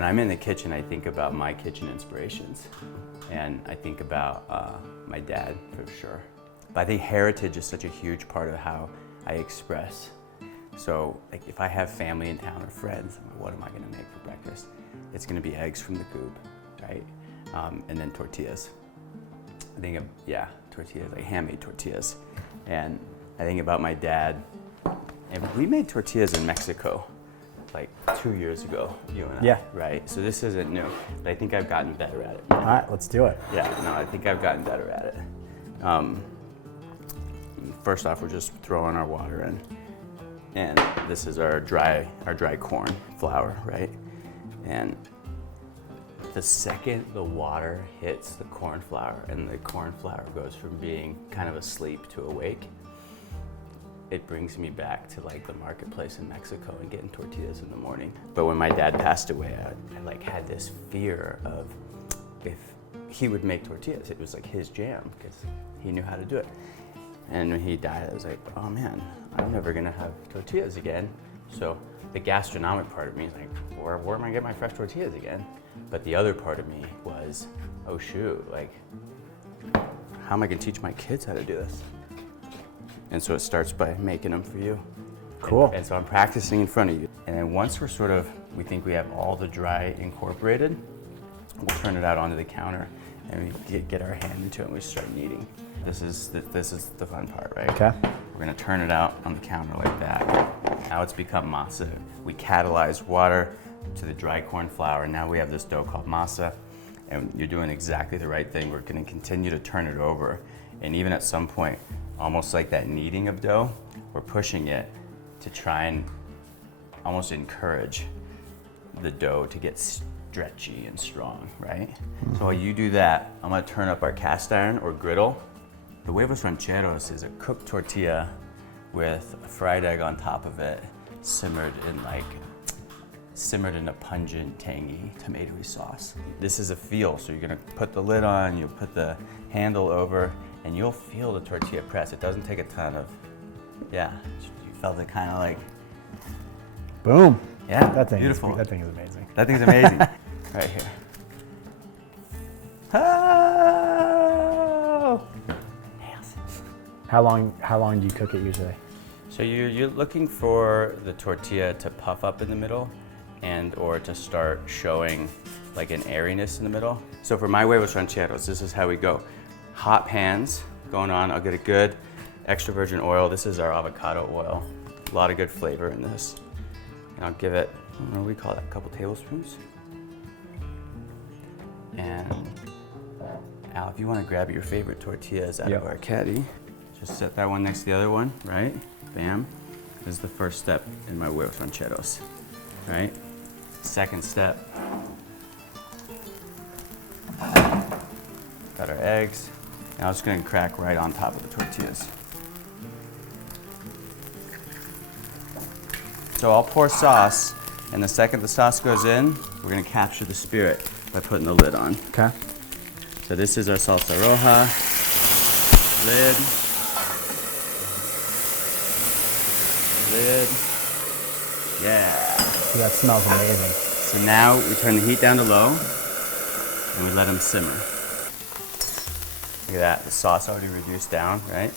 When I'm in the kitchen, I think about my kitchen inspirations. And I think about my dad, for sure. But I think heritage is such a huge part of how I express. So like if I have family in town or friends, what am I gonna make for breakfast? It's gonna be eggs from the coop, right? And then tortillas. I think of, tortillas, like handmade tortillas. And I think about my dad, and we made tortillas in Mexico like 2 years ago, you and I, Yeah. right? So this isn't new, but I think I've gotten better at it. All right, let's do it. Yeah, no, I think I've gotten better at it. First off, we're just throwing our water in. And this is our dry corn flour, right? And the second the water hits the corn flour and the corn flour goes from being kind of asleep to awake, it brings me back to like the marketplace in Mexico and getting tortillas in the morning. But when my dad passed away, I like had this fear of if he would make tortillas, it was like his jam because he knew how to do it. And when he died, I was like, oh man, I'm never gonna have tortillas again. So the gastronomic part of me is like, where am I gonna get my fresh tortillas again? But the other part of me was, oh shoot, like, how am I gonna teach my kids how to do this? And so it starts by making them for you. Cool. And so I'm practicing in front of you. And then once we think we have all the dry incorporated, we'll turn it out onto the counter and we get our hand into it and we start kneading. This is the fun part, right? Okay. We're gonna turn it out on the counter like that. Now it's become masa. We catalyze water to the dry corn flour. Now we have this dough called masa, and you're doing exactly the right thing. We're gonna continue to turn it over. And even at some point, almost like that kneading of dough, we're pushing it to try and almost encourage the dough to get stretchy and strong, right? Mm-hmm. So while you do that, I'm gonna turn up our cast iron or griddle. The huevos rancheros is a cooked tortilla with a fried egg on top of it, simmered in a pungent, tangy, tomatoey sauce. This is a feel, so you're gonna put the lid on, you'll put the handle over, and you'll feel the tortilla press. It doesn't take a ton of, you felt it kind of like, boom. Yeah, that thing beautiful. That thing is amazing. That thing's amazing. Right here. Oh! Nails. How long do you cook it usually? So you're looking for the tortilla to puff up in the middle and or to start showing like an airiness in the middle. So for my huevos rancheros, this is how we go. Hot pans going on. I'll get a good extra virgin oil. This is our avocado oil. A lot of good flavor in this. And I'll give it, what do we call that, a couple tablespoons. And Al, if you want to grab your favorite tortillas out of our caddy, just set that one next to the other one, right? Bam. This is the first step in my huevos rancheros, right? Second step. Got our eggs. Now it's going to crack right on top of the tortillas. So I'll pour sauce, and the second the sauce goes in, we're going to capture the spirit by putting the lid on. Okay. So this is our salsa roja. Lid. Lid. Yeah. That smells amazing. So now we turn the heat down to low, and we let them simmer. Look at that, the sauce already reduced down, right?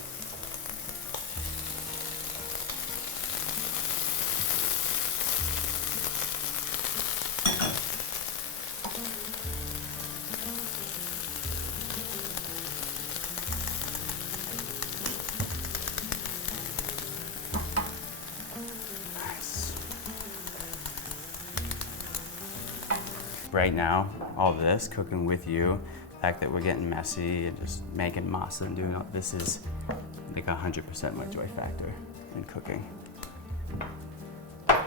Right now, all of this, cooking with you, the fact that we're getting messy and just making masa and doing all this is like 100% my joy factor in cooking. Yeah,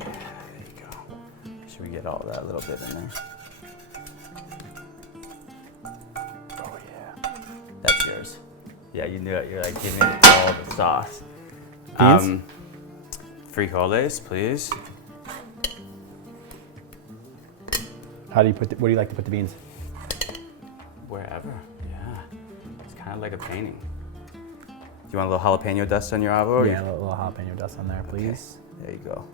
there you go. Should we get all that little bit in there? Oh yeah, that's yours. Yeah, you knew it. You're like, give me all the sauce. Beans? Frijoles, please. Where do you like to put the beans? Wherever, yeah. It's kind of like a painting. you want a little jalapeno dust on your avo? Yeah, a little jalapeno dust on there, please. Okay, there you go.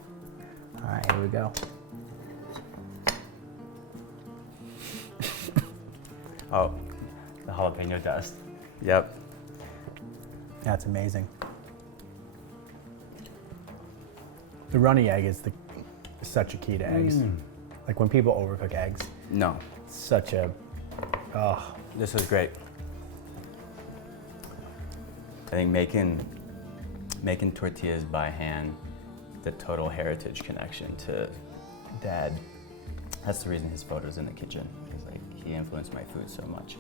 All right, here we go. Oh, the jalapeno dust. Yep. That's amazing. The runny egg is such a key to eggs. Like when people overcook eggs, No, such a, oh, this is great. I think making tortillas by hand, the total heritage connection to Dad. That's the reason his photo's in the kitchen. Because like he influenced my food so much,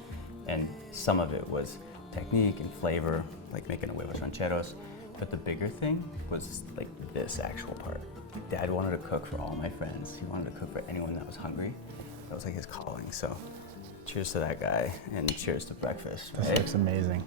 and some of it was technique and flavor, like making a huevos rancheros. But the bigger thing was like this actual part. Dad wanted to cook for all my friends. He wanted to cook for anyone that was hungry. That was like his calling. So cheers to that guy, and cheers to breakfast. this Right? looks amazing.